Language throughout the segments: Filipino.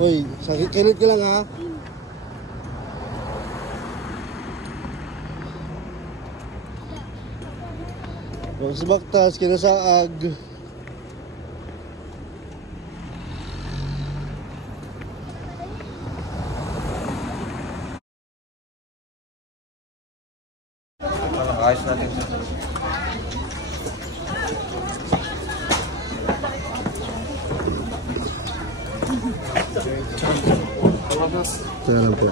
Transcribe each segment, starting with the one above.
Hoy, kinit ka lang ha. Huwag sa baktas, kinasaag. Ayos natin siya. Teka lang po.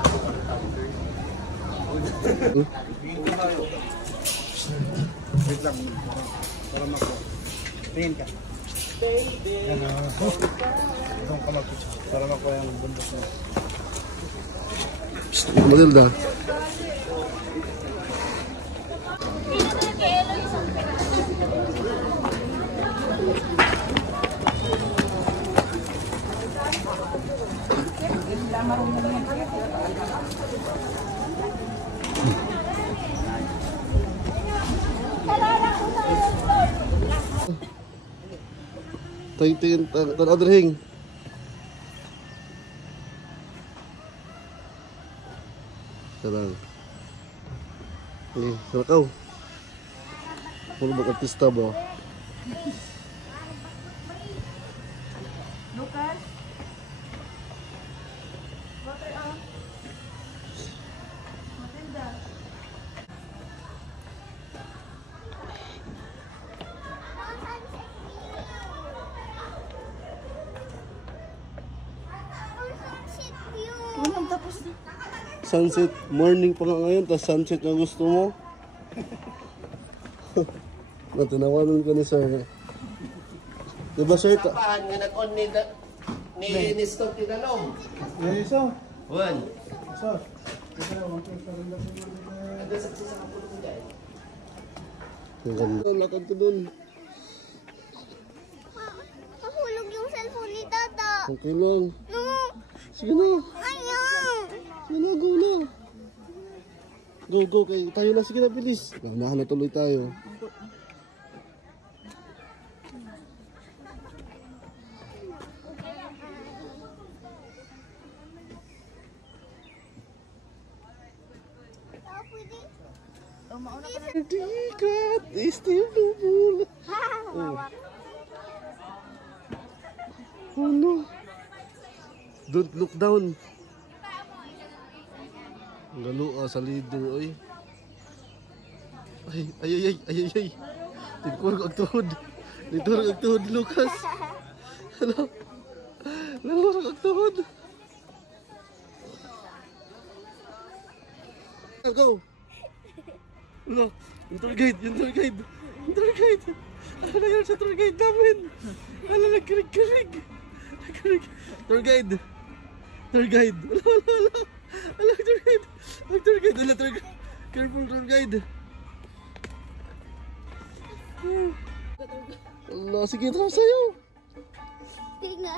Wait lang. Para makuha. Tingin ka. Doon ka mag-picture. Para makuha yung bundok mo. Matilda. Tingin tadrehing. Sarang. Sarakaw. Ano ba artista ba? Lucas. Water on. Matilda. Sunset, morning pa nga ngayon, tapos sunset na gusto mo. Natinawanan ka ni sir. Diba sir? Kapahan nga nag-on ni Nestor Tinalong. Yes, so. Juan. So. Ganda. Lakad ka dun. Nahulog yung cellphone ni Tata. Okay lang. No. Sige na. Ayaw. Sige na, go na. Go, go. Tayo na. Sige na, bilis. Nahan na tuloy tayo. Dikat, still double. Oh no. Don't look down. Galo sa leader, oy. Ay. Tingkor ang tuhod. Tingkor ang tuhod, Lucas. Hello. Tingkor ang tuhod. Go. Hello. Yung tour guide. Ano na yun sa tour guide namin? Ano, nagkirig. Tour guide. Wala. Ala, tour guide. Wala, tour guide. Careful, tour guide. Allah, sige, tara sa'yo. Tinga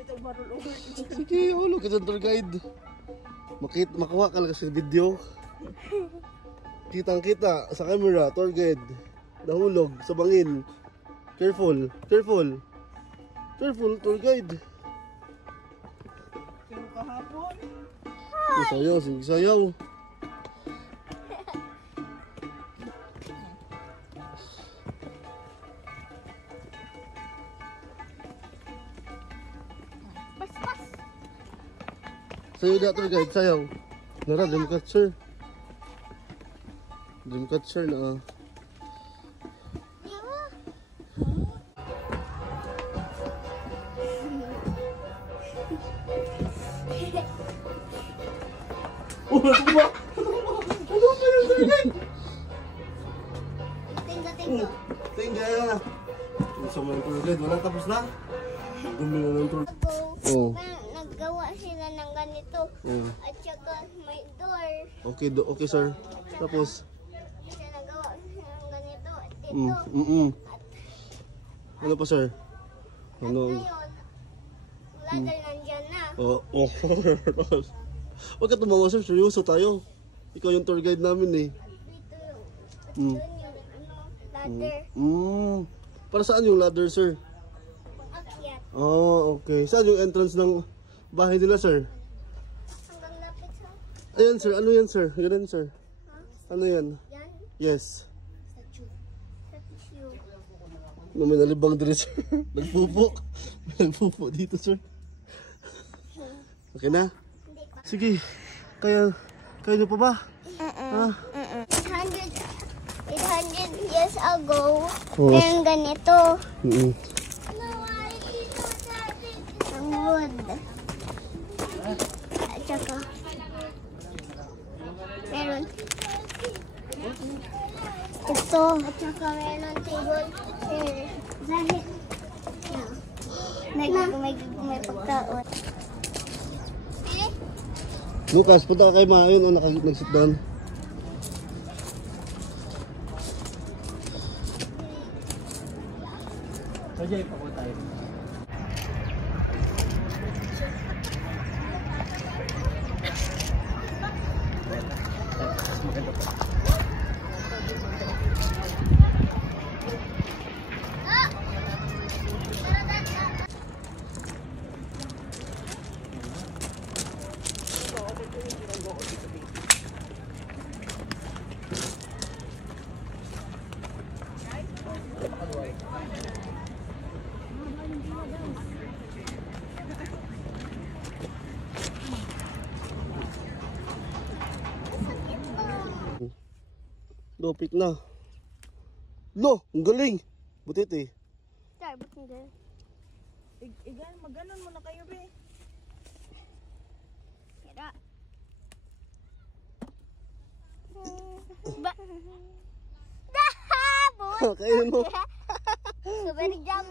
bitong marulong. Sige, hulog ka dyan, tour guide. Makuha ka lang sa video. Kitang-kita sa camera, tour guide. Nahulog sa bangin. Careful, tour guide. Pero kahapon. Sige, sayaw. Pas. Sayaw na, tour guide, sayaw. Nara, dream catcher na. Oh, ano ba? Ano ba yung tour guide? Tinga. Tingga. Sa mga tour guide, wala tapos na. Gumi na ng tour. Oh. Naggawa sila ng ganito. At saka may door. Okay sir. Tapos Kasi nagawa sila ng ganito. At dito. Ano pa sir? At Ano? ngayon, ladder nandyan na. Oh. Huwag ka tumawa sir, seryoso tayo. Ikaw yung tour guide namin eh. Dito Mm. yung, ladder. Para saan yung ladder sir? Pang-akyat. Oh, okay. Saan yung entrance ng bahay nila, sir? Hanggang lapit sa... Ayan, sir. Ano yan, sir? Ganun, sir. Ano yan? Yan. Yes. Statue. Statue. No, may nalibang din, sir. Nagpupo. May nagpupo dito, sir. Okay na? Hindi pa. Sige. Kaya nyo pa ba? Ha? 800 years ago, Oh. meron ganito. Mm-mm. Ang wood. At saka, meron ito. At saka meron table. Dahil, may pagkaon. Lucas, punta ka kay Ma. Ayun, nag-sit down. Sajay, pakuha tayo. Maganda po. Lopik na. Lo, ang galing. Butit eh. Sir, ba't hindi? Igan, maganon mo na kayo, be. Tira. Ba? Dahabot! Kainin mo. Strawberry jam.